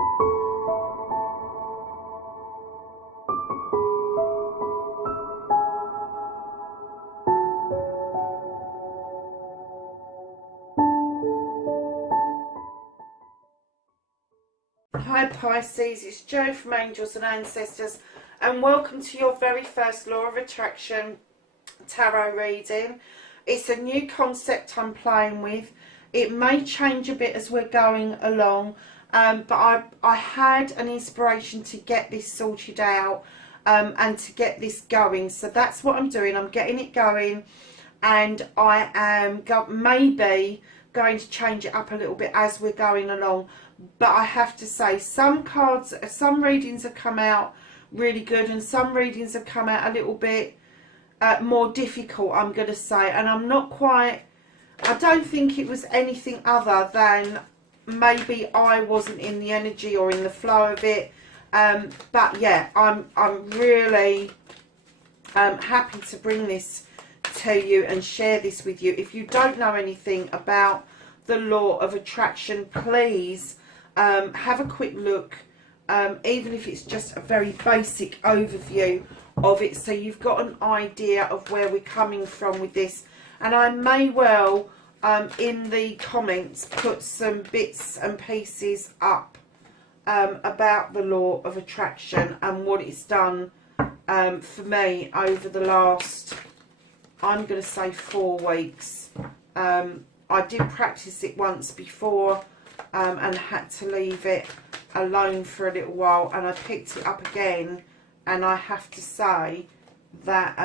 Hi Pisces, it's Jo from Angels and Ancestors, and welcome to your very first Law of Attraction tarot reading. It's a new concept I'm playing with. It may change a bit as we're going along, but I had an inspiration to get this sorted out and to get this going. So that's what I'm doing. I'm getting it going, and I am maybe going to change it up a little bit as we're going along. But I have to say, some readings have come out really good, and some readings have come out a little bit more difficult, I'm going to say. And I'm not quite, I don't think it was anything other than maybe I wasn't in the energy or in the flow of it. But yeah, I'm really happy to bring this to you and share this with you. If you don't know anything about the Law of Attraction, please have a quick look, even if it's just a very basic overview of it, so you've got an idea of where we're coming from with this. And I may well in the comments put some bits and pieces up about the Law of Attraction and what it's done for me over the last, I'm going to say, 4 weeks. I did practice it once before and had to leave it alone for a little while, and I picked it up again, and I have to say that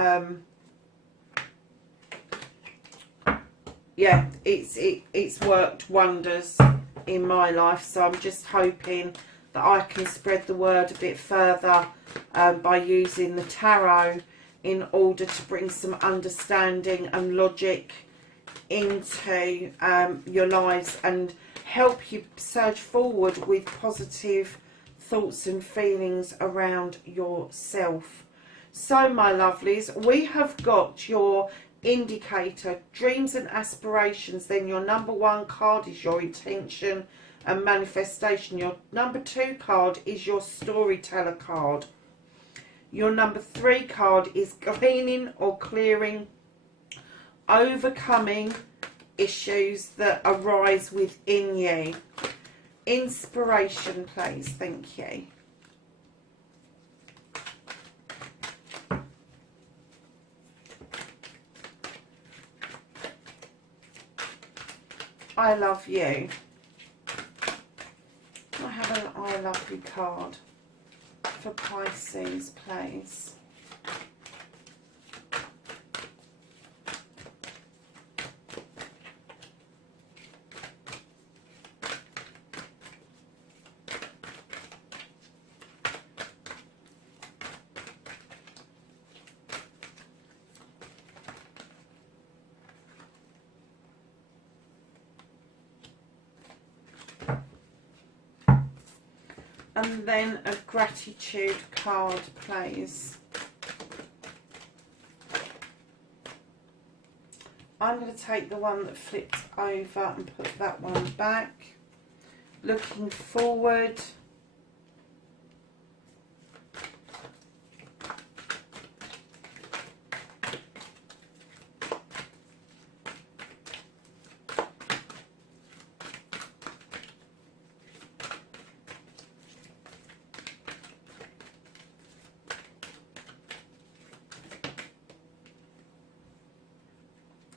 yeah, it's worked wonders in my life. So I'm just hoping that I can spread the word a bit further by using the tarot in order to bring some understanding and logic into your lives and help you surge forward with positive thoughts and feelings around yourself. So my lovelies, we have got your indicator, dreams and aspirations. Then your number 1 card is your intention and manifestation. Your number 2 card is your storyteller card. Your number 3 card is cleaning or clearing, overcoming issues that arise within you. Inspiration, please. Thank you. I love you. I have an I love you card for Pisces, please. And then a gratitude card, please. I'm going to take the one that flipped over and put that one back. Looking forward.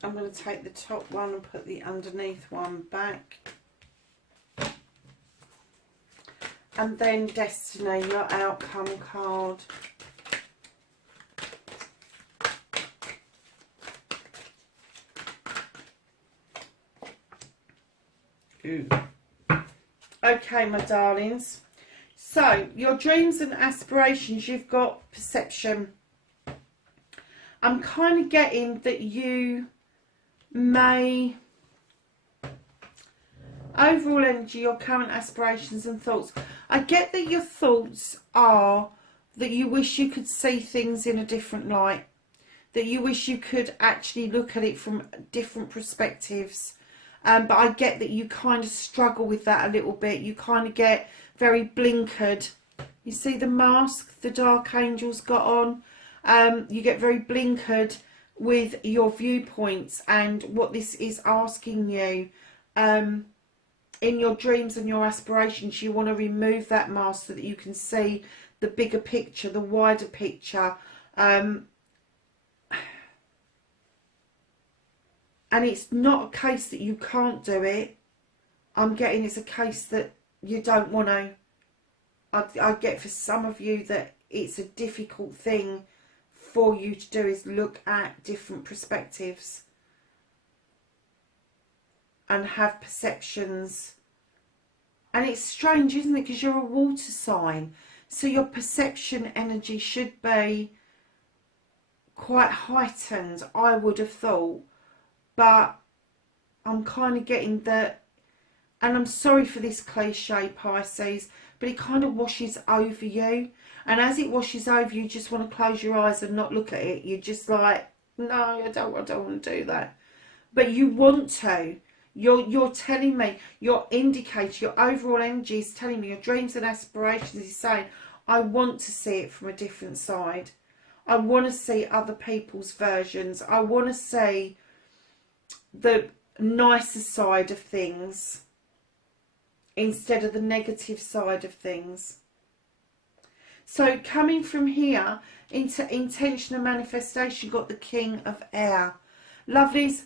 I'm going to take the top one and put the underneath one back. And then Destiny, your outcome card. Ooh. Okay, my darlings. So, your dreams and aspirations, you've got perception. I'm kind of getting that you may, overall energy, your current aspirations and thoughts. I get that your thoughts are that you wish you could see things in a different light, that you wish you could actually look at it from different perspectives, But I get that you kind of struggle with that a little bit. You kind of get very blinkered. You see the mask the Dark Angel's got on? You get very blinkered with your viewpoints and what this is asking you. In your dreams and your aspirations, you want to remove that mask so that you can see the bigger picture, the wider picture. And it's not a case that you can't do it. I'm getting it's a case that you don't want to. I get for some of you that it's a difficult thing for you to do, is look at different perspectives and have perceptions. And it's strange, isn't it? Because you're a water sign. So your perception energy should be quite heightened, I would have thought. But I'm kind of getting that, and I'm sorry for this cliche, Pisces, but it kind of washes over you. And as it washes over you, just want to close your eyes and not look at it. You're just like, no, I don't want to do that. But you want to. You're telling me, your indicator, your overall energy is telling me, your dreams and aspirations is saying, I want to see it from a different side. I want to see other people's versions. I want to see the nicer side of things instead of the negative side of things. So coming from here into intention and manifestation, got the King of Air. Lovelies,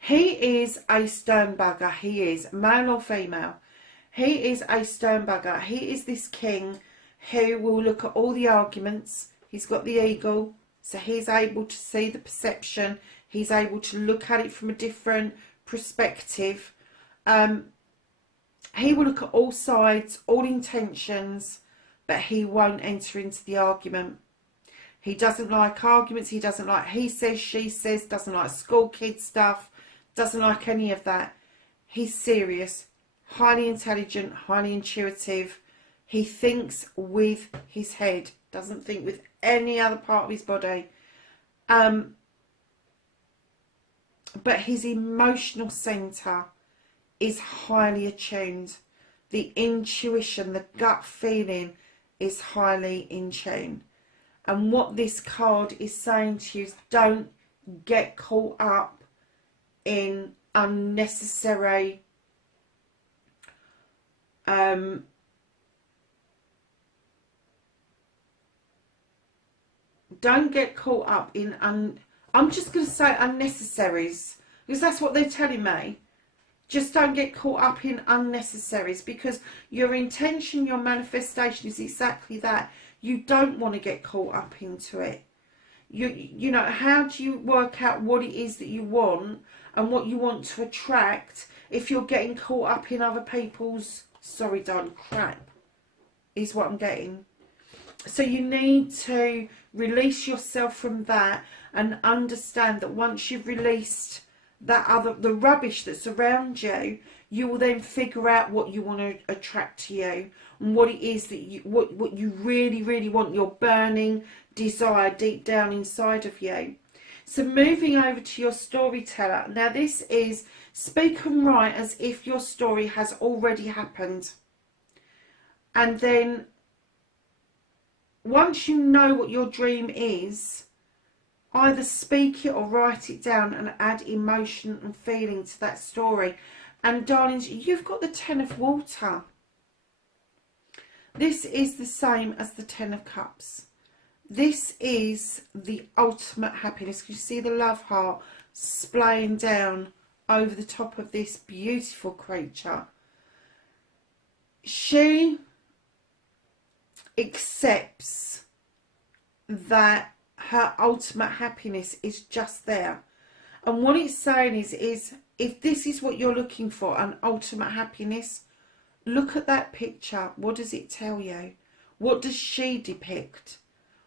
he is a stern bugger. He is, male or female. He is a stern bugger. He is this king who will look at all the arguments. He's got the eagle, so he's able to see the perception. He's able to look at it from a different perspective. He will look at all sides, all intentions, but he won't enter into the argument. He doesn't like arguments. He doesn't like he says, she says, doesn't like school kid stuff, doesn't like any of that. He's serious, highly intelligent, highly intuitive. He thinks with his head, doesn't think with any other part of his body. But his emotional centre is highly attuned. The intuition, the gut feeling is highly in tune. And what this card is saying to you is, don't get caught up in unnecessary don't get caught up in I'm just going to say unnecessaries, because that's what they're telling me. Just don't get caught up in unnecessaries, because your intention, your manifestation is exactly that. You don't want to get caught up into it. You know, how do you work out what it is that you want and what you want to attract if you're getting caught up in other people's, sorry darling, crap, is what I'm getting. So you need to release yourself from that and understand that once you've released that the rubbish that's around you, you will then figure out what you want to attract to you and what it is that you what you really want, your burning desire deep down inside of you. So moving over to your storyteller. Now this is speak and write as if your story has already happened. And then once you know what your dream is, either speak it or write it down and add emotion and feeling to that story. And darlings, you've got the Ten of Water. This is the same as the Ten of Cups. This is the ultimate happiness. You see the love heart splaying down over the top of this beautiful creature. She accepts that her ultimate happiness is just there. And what it's saying is if this is what you're looking for, an ultimate happiness, look at that picture. What does it tell you? What does she depict?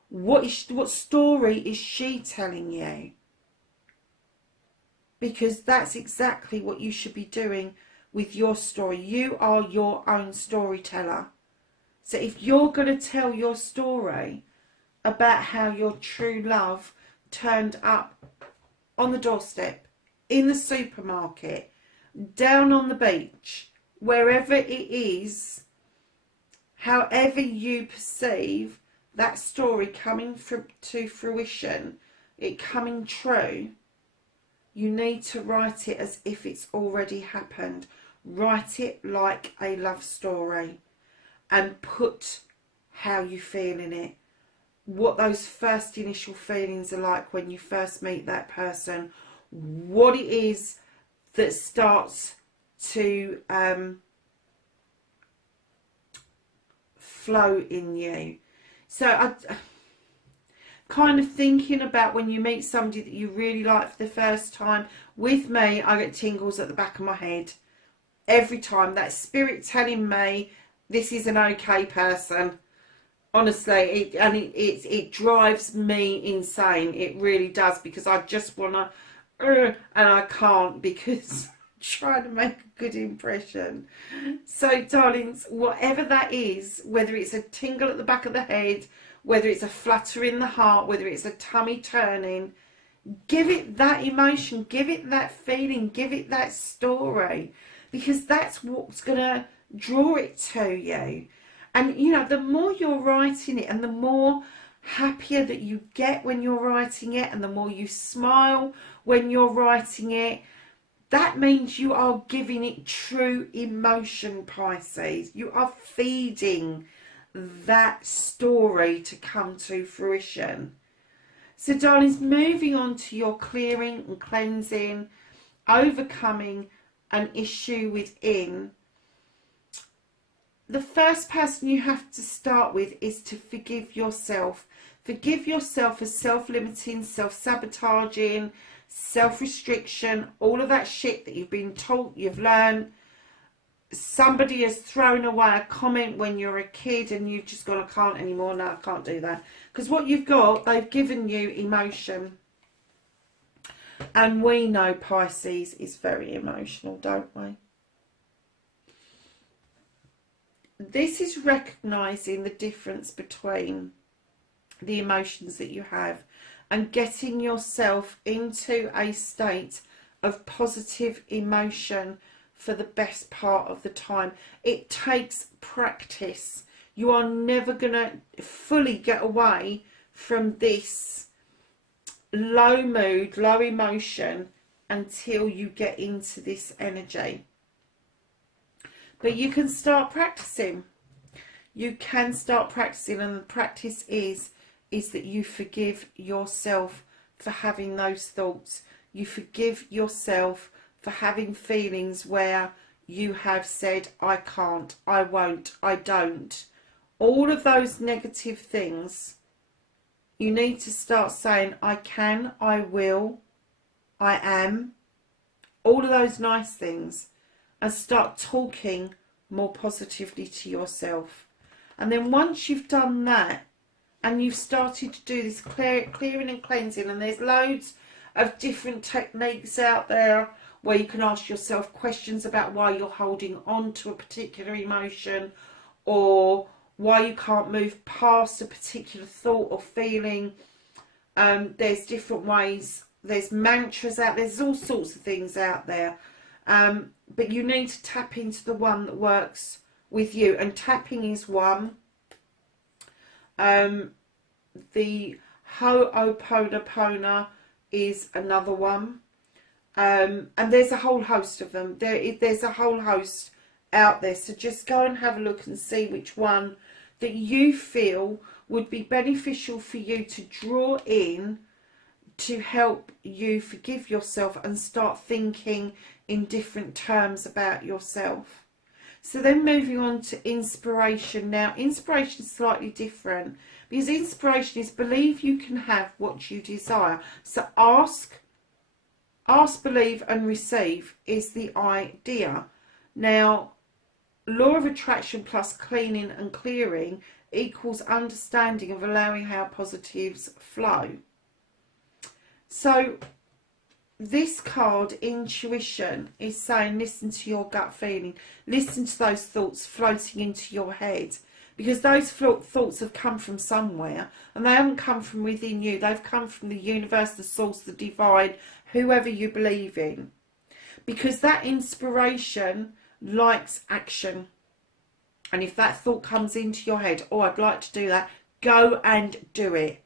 What story is she telling you? Because that's exactly what you should be doing with your story. You are your own storyteller. So if you're going to tell your story about how your true love turned up on the doorstep in the supermarket, down on the beach, wherever it is, however you perceive that story coming to fruition, it coming true, you need to write it as if it's already happened. Write it like a love story and put how you feel in it. What those first initial feelings are like when you first meet that person. What it is that starts to flow in you. So I kind of thinking about when you meet somebody that you really like for the first time. With me, I get tingles at the back of my head every time. That spirit telling me this is an okay person. Honestly, it drives me insane. It really does, because I just want to, and I can't, because I'm trying to make a good impression. So, darlings, whatever that is, whether it's a tingle at the back of the head, whether it's a flutter in the heart, whether it's a tummy turning, give it that emotion, give it that feeling, give it that story, because that's what's going to draw it to you. And, you know, the more you're writing it and the more happier that you get when you're writing it and the more you smile when you're writing it, that means you are giving it true emotion, Pisces. You are feeding that story to come to fruition. So, darlings, moving on to your clearing and cleansing, overcoming an issue within. The first person you have to start with is to forgive yourself. Forgive yourself for self-limiting, self-sabotaging, self-restriction, all of that shit that you've been taught, you've learned. Somebody has thrown away a comment when you're a kid and you've just gone, I can't anymore, no, I can't do that. Because what you've got, they've given you emotion. And we know Pisces is very emotional, don't we? This is recognising the difference between the emotions that you have and getting yourself into a state of positive emotion for the best part of the time. It takes practice. You are never going to fully get away from this low mood, low emotion until you get into this energy. But you can start practicing. You can start practicing, and the practice is that you forgive yourself for having those thoughts. You forgive yourself for having feelings where you have said, I can't, I won't, I don't. All of those negative things, you need to start saying, I can, I will, I am. All of those nice things. And start talking more positively to yourself. And then once you've done that, and you've started to do this clearing and cleansing, and there's loads of different techniques out there where you can ask yourself questions about why you're holding on to a particular emotion, or why you can't move past a particular thought or feeling. There's different ways. There's mantras out there. There's all sorts of things out there. But you need to tap into the one that works with you. And tapping is one. The Ho'oponopono is another one. And there's a whole host of them. There's a whole host out there. So just go and have a look and see which one that you feel would be beneficial for you to draw in to help you forgive yourself and start thinking in different terms about yourself. So then moving on to inspiration. Now, inspiration is slightly different, because inspiration is believe you can have what you desire. So ask, believe and receive is the idea. Now, law of attraction plus cleaning and clearing equals understanding of allowing how positives flow. So this card, intuition, is saying listen to your gut feeling. Listen to those thoughts floating into your head. Because those thoughts have come from somewhere. And they haven't come from within you. They've come from the universe, the source, the divine, whoever you believe in. Because that inspiration likes action. And if that thought comes into your head, oh, I'd like to do that, go and do it.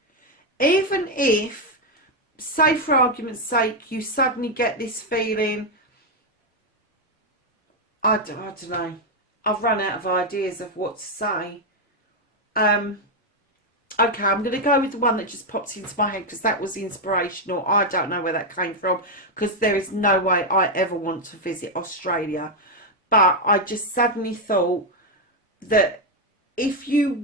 Even if, say for argument's sake, you suddenly get this feeling, I don't know, I've run out of ideas of what to say. Okay, I'm going to go with the one that just popped into my head because that was inspirational. I don't know where that came from because there is no way I ever want to visit Australia. But I just suddenly thought that if you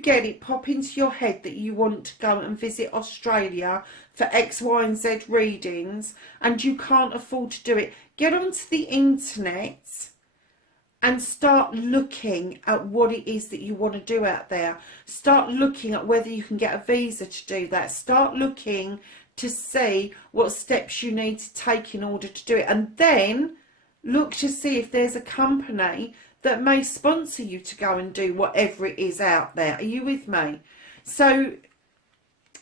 get it pop into your head that you want to go and visit Australia for X, Y and Z readings and you can't afford to do it, get onto the internet and start looking at what it is that you want to do out there. Start looking at whether you can get a visa to do that. Start looking to see what steps you need to take in order to do it. And then look to see if there's a company that may sponsor you to go and do whatever it is out there. Are you with me? So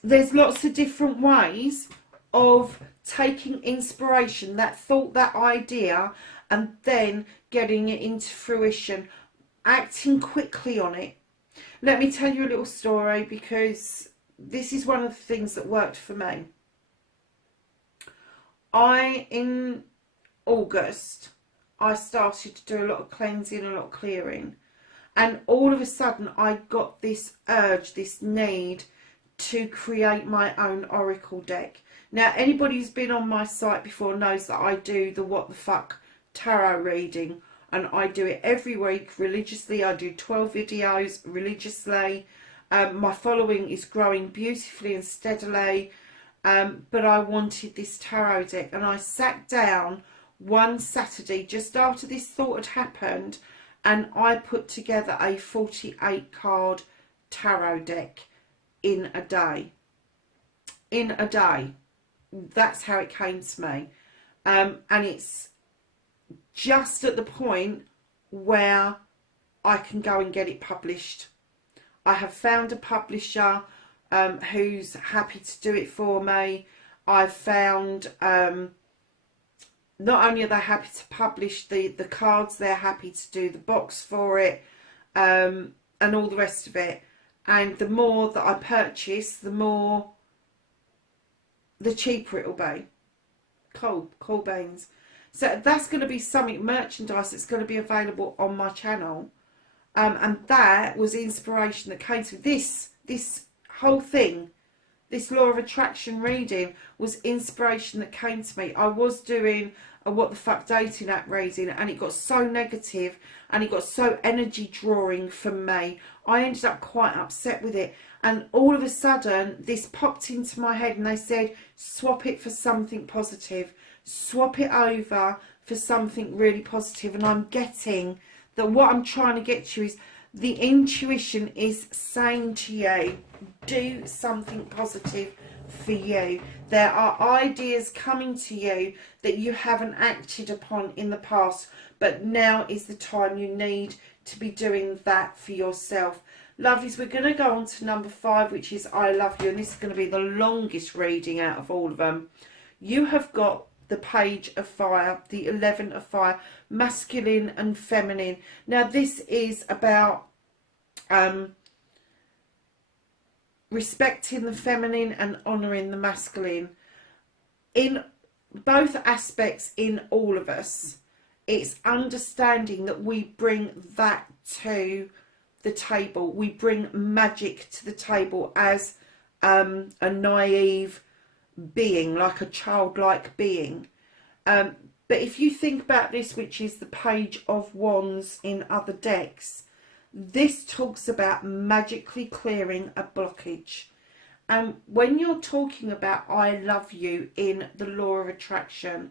there's lots of different ways of taking inspiration, that thought, that idea, and then getting it into fruition, acting quickly on it. Let me tell you a little story because this is one of the things that worked for me. In August, I started to do a lot of cleansing, a lot of clearing. And all of a sudden, I got this urge, this need to create my own oracle deck. Now, anybody who's been on my site before knows that I do the What the Fuck tarot reading. And I do it every week religiously. I do 12 videos religiously. My following is growing beautifully and steadily. But I wanted this tarot deck. And I sat down one Saturday just after this thought had happened and I put together a 48 card tarot deck in a day. That's how it came to me. And it's just at the point where I can go and get it published. I have found a publisher who's happy to do it for me. I've found not only are they happy to publish the cards, they're happy to do the box for it, and all the rest of it. And the more that I purchase, the cheaper it'll be. Cool beans. So that's going to be something, merchandise that's going to be available on my channel. And that was inspiration that came to this whole thing. This law of attraction reading was inspiration that came to me. I was doing a What the Fuck dating app reading and it got so negative and it got so energy drawing for me. I ended up quite upset with it. And all of a sudden this popped into my head and they said, swap it for something positive. Swap it over for something really positive. And I'm getting that what I'm trying to get to is the intuition is saying to you, do something positive for you. There are ideas coming to you that you haven't acted upon in the past, but now is the time you need to be doing that for yourself. Lovelies, we're going to go on to number 5, which is I love you, and this is going to be the longest reading out of all of them. You have got the Page of Fire, the 11 of Fire, masculine and feminine. Now this is about respecting the feminine and honouring the masculine. In both aspects in all of us, it's understanding that we bring that to the table. We bring magic to the table as a naive being, like a childlike being. But if you think about this, which is the Page of Wands in other decks, this talks about magically clearing a blockage. And when you're talking about I love you in the law of attraction,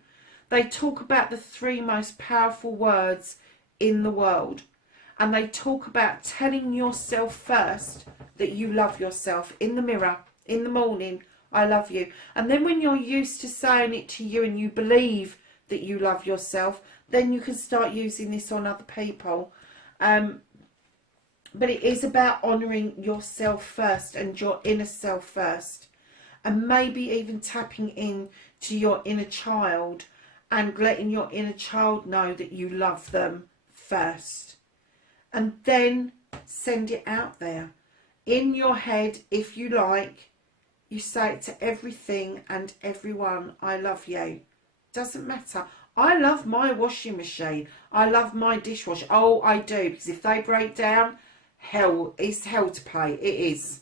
they talk about the 3 most powerful words in the world. And they talk about telling yourself first that you love yourself in the mirror, in the morning, I love you. And then when you're used to saying it to you and you believe that you love yourself, then you can start using this on other people. But it is about honouring yourself first and your inner self first. and maybe even tapping in to your inner child and letting your inner child know that you love them first, and then send it out there in your head. If you like, you say it to everything and everyone: I love you. Doesn't matter. I love my washing machine. I love my dishwasher. Oh, I do, because if they break down, hell, it's hell to pay. It is.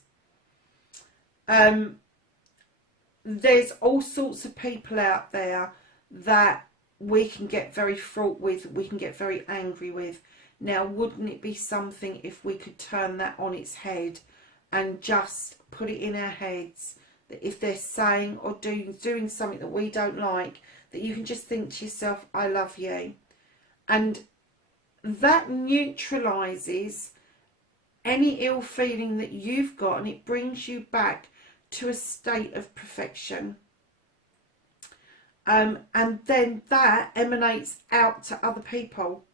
There's all sorts of people out there that we can get very fraught with, we can get very angry with. Now, wouldn't it be something if we could turn that on its head and just put it in our heads that if they're saying or doing something that we don't like, that you can just think to yourself, I love you. And that neutralises any ill feeling that you've got, and it brings you back to a state of perfection. And then that emanates out to other people,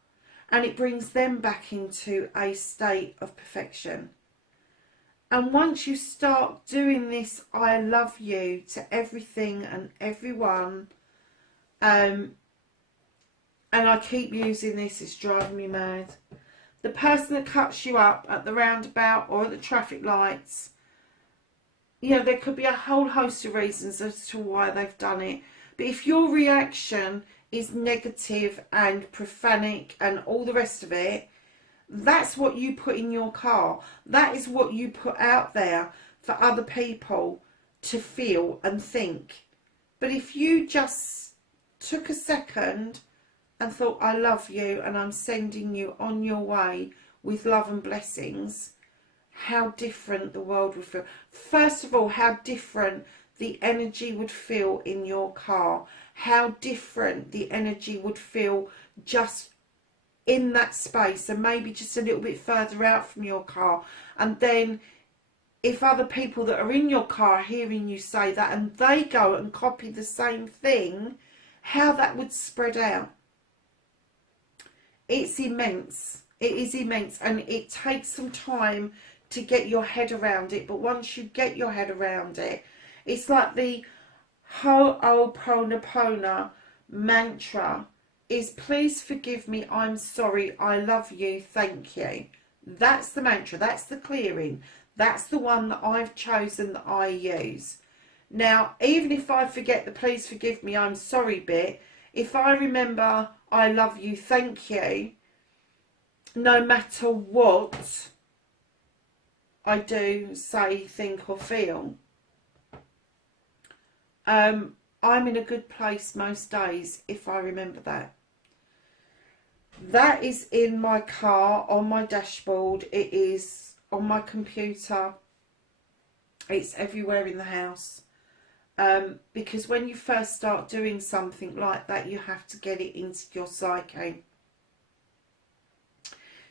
and it brings them back into a state of perfection. And once you start doing this I love you to everything and everyone, and I keep using this, it's driving me mad. The person that cuts you up at the roundabout or at the traffic lights, you know, there could be a whole host of reasons as to why they've done it. But if your reaction is negative and profanic and all the rest of it, that's what you put in your car. That is what you put out there for other people to feel and think. But if you just took a second and thought, I love you and I'm sending you on your way with love and blessings, how different the world would feel. First of all, how different the energy would feel in your car. How different the energy would feel just in that space, and maybe just a little bit further out from your car. And then if other people that are in your car are hearing you say that and they go and copy the same thing, how that would spread out. It's immense. It is immense, and it takes some time to get your head around it. But once you get your head around it, it's like the Ho'oponopono mantra is, please forgive me, I'm sorry, I love you, thank you. That's the mantra, that's the clearing. That's the one that I've chosen that I use. Now, even if I forget the please forgive me, I'm sorry bit, if I remember I love you, thank you, no matter what I do, say, think or feel, I'm in a good place most days if I remember that. That is in my car, on my dashboard, it is on my computer, it's everywhere in the house. Because when you first start doing something like that, you have to get it into your psyche.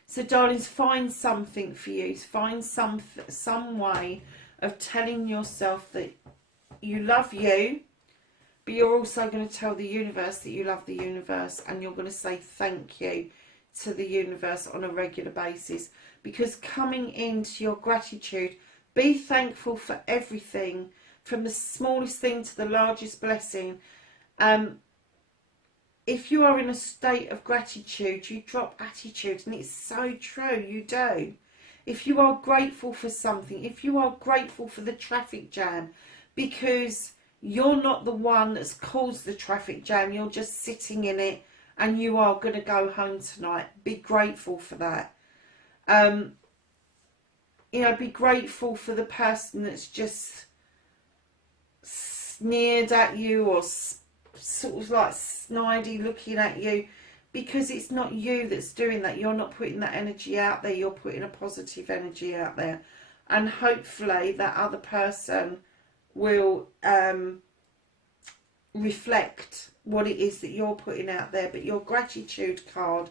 So darlings, find something for you. Find some way of telling yourself that you love you, but you're also going to tell the universe that you love the universe, and you're going to say thank you to the universe on a regular basis. Because coming into your gratitude, be thankful for everything, from the smallest thing to the largest blessing. If you are in a state of gratitude, you drop attitude, and it's so true, you do. If you are grateful for something, if you are grateful for the traffic jam, because you're not the one that's caused the traffic jam, you're just sitting in it and you are going to go home tonight, be grateful for that. You know, be grateful for the person that's just sneered at you or sort of like snidey looking at you, because it's not you that's doing that. You're not putting that energy out there, you're putting a positive energy out there, and hopefully that other person will reflect what it is that you're putting out there. But your gratitude card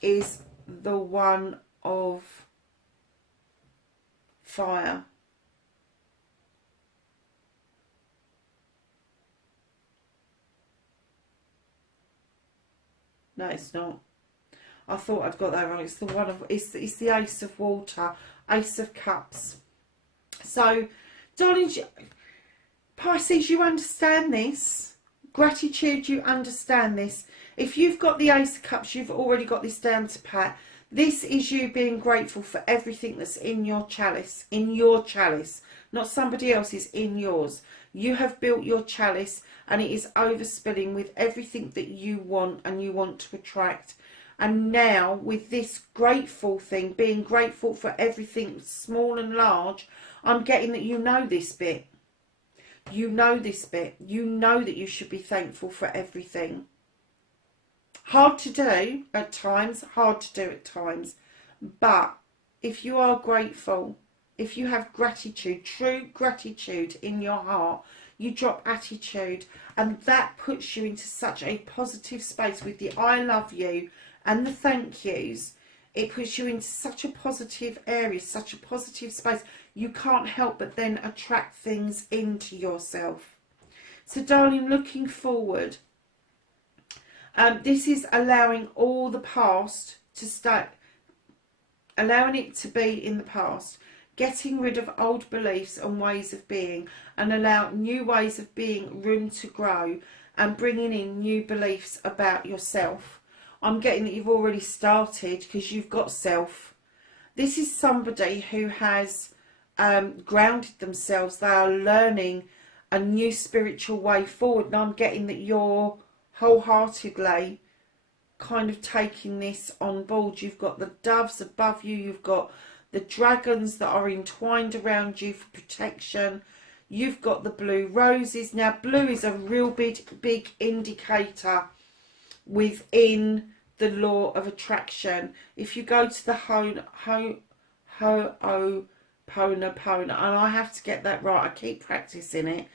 is the one of fire. No, it's not. I thought I'd got that wrong. It's the one of it's the Ace of Water, Ace of Cups. So, darling, Pisces, you understand this. Gratitude, you understand this. If you've got the Ace of Cups, you've already got this down to pat. This is you being grateful for everything that's in your chalice. In your chalice. Not somebody else's, in yours. You have built your chalice and it is overspilling with everything that you want and you want to attract. And now with this grateful thing, being grateful for everything small and large, I'm getting that you know this bit. You know this bit. You know that you should be thankful for everything. Hard to do at times, hard to do at times. But if you are grateful, if you have gratitude, true gratitude in your heart, you drop attitude, and that puts you into such a positive space with the I love you and the thank yous. It puts you into such a positive area, such a positive space. You can't help but then attract things into yourself. So darling, looking forward, this is allowing all the past to start, allowing it to be in the past, getting rid of old beliefs and ways of being, and allow new ways of being room to grow, and bringing in new beliefs about yourself. I'm getting that you've already started because you've got self. This is somebody who has grounded themselves. They are learning a new spiritual way forward, and I'm getting that you're wholeheartedly kind of taking this on board. You've got the doves above you, you've got the dragons that are entwined around you for protection, you've got the blue roses. Now blue is a real big indicator within the law of attraction. If you go to the Ho'oponopono, and I have to get that right, I keep practicing it,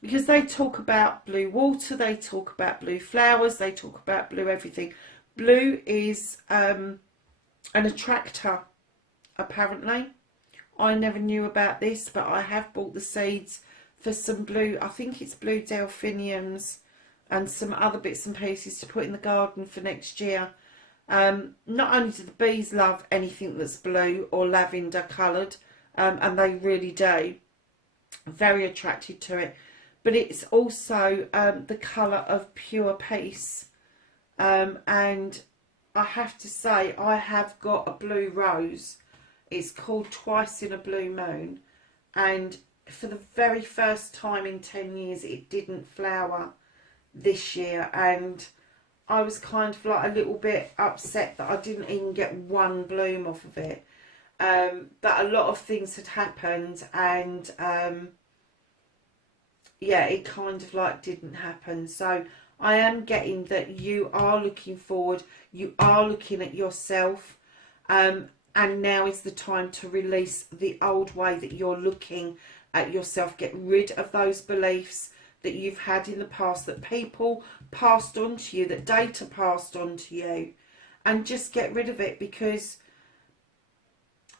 because they talk about blue water, they talk about blue flowers, they talk about blue everything. Blue is an attractor, apparently. I never knew about this, but I have bought the seeds for some blue, I think it's blue delphiniums, and some other bits and pieces to put in the garden for next year. Not only do the bees love anything that's blue or lavender coloured, and they really do, very attracted to it, but it's also the colour of pure peace. And I have to say, I have got a blue rose. It's called Twice in a Blue Moon, and for the very first time in 10 years it didn't flower this year, and I was kind of like a little bit upset that I didn't even get one bloom off of it. But a lot of things had happened, and yeah, it kind of like didn't happen. So I am getting that you are looking forward, you are looking at yourself, and now is the time to release the old way that you're looking at yourself. Get rid of those beliefs that you've had in the past, that people passed on to you, that data passed on to you, and just get rid of it, because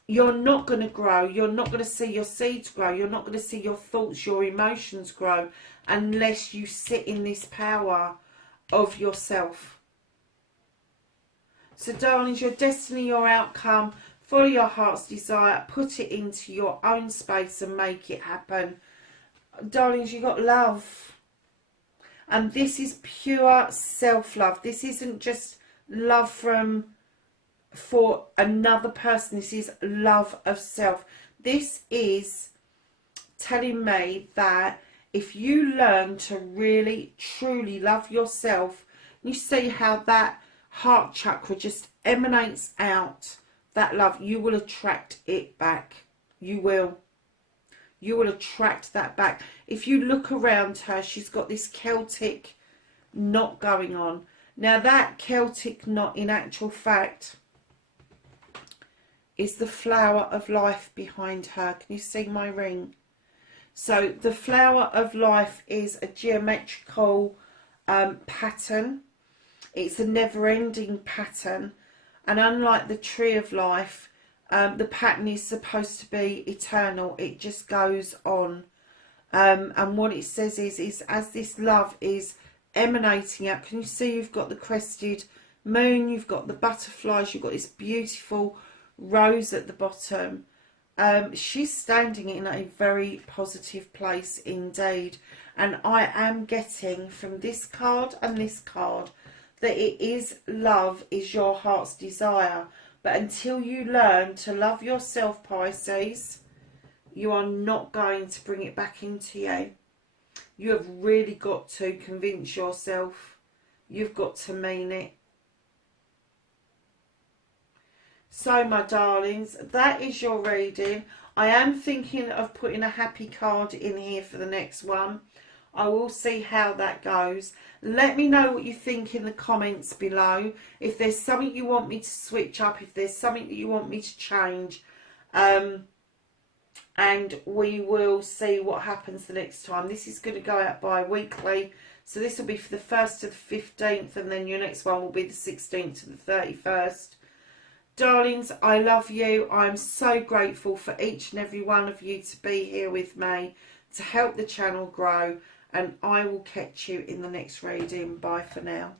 you're not going to grow, you're not going to see your seeds grow, you're not going to see your thoughts, your emotions grow, unless you sit in this power of yourself. So darlings, your destiny, your outcome, follow your heart's desire, put it into your own space and make it happen. Darlings, you got love, and this is pure self-love. This isn't just love for another person. This is love of self. This is telling me that if you learn to really truly love yourself, you see how that heart chakra just emanates out that love, you will attract it back. You will attract that back. If you look around her, she's got this Celtic knot going on. Now that Celtic knot, in actual fact, is the flower of life behind her. Can you see my ring? So the flower of life is a geometrical pattern. It's a never-ending pattern, and unlike the tree of life, the pattern is supposed to be eternal. It just goes on. And what it says is as this love is emanating out, can you see you've got the crested moon, you've got the butterflies, you've got this beautiful rose at the bottom. She's standing in a very positive place indeed. And I am getting from this card and this card that it is love is your heart's desire. But until you learn to love yourself, Pisces, you are not going to bring it back into you. You have really got to convince yourself. You've got to mean it. So, my darlings, that is your reading. I am thinking of putting a happy card in here for the next one. I will see how that goes. Let me know what you think in the comments below. If there's something you want me to switch up, if there's something that you want me to change. And we will see what happens the next time. This is going to go out bi-weekly. So this will be for the 1st to the 15th. And then your next one will be the 16th to the 31st. Darlings, I love you. I'm so grateful for each and every one of you to be here with me to help the channel grow. And I will catch you in the next reading. Bye for now.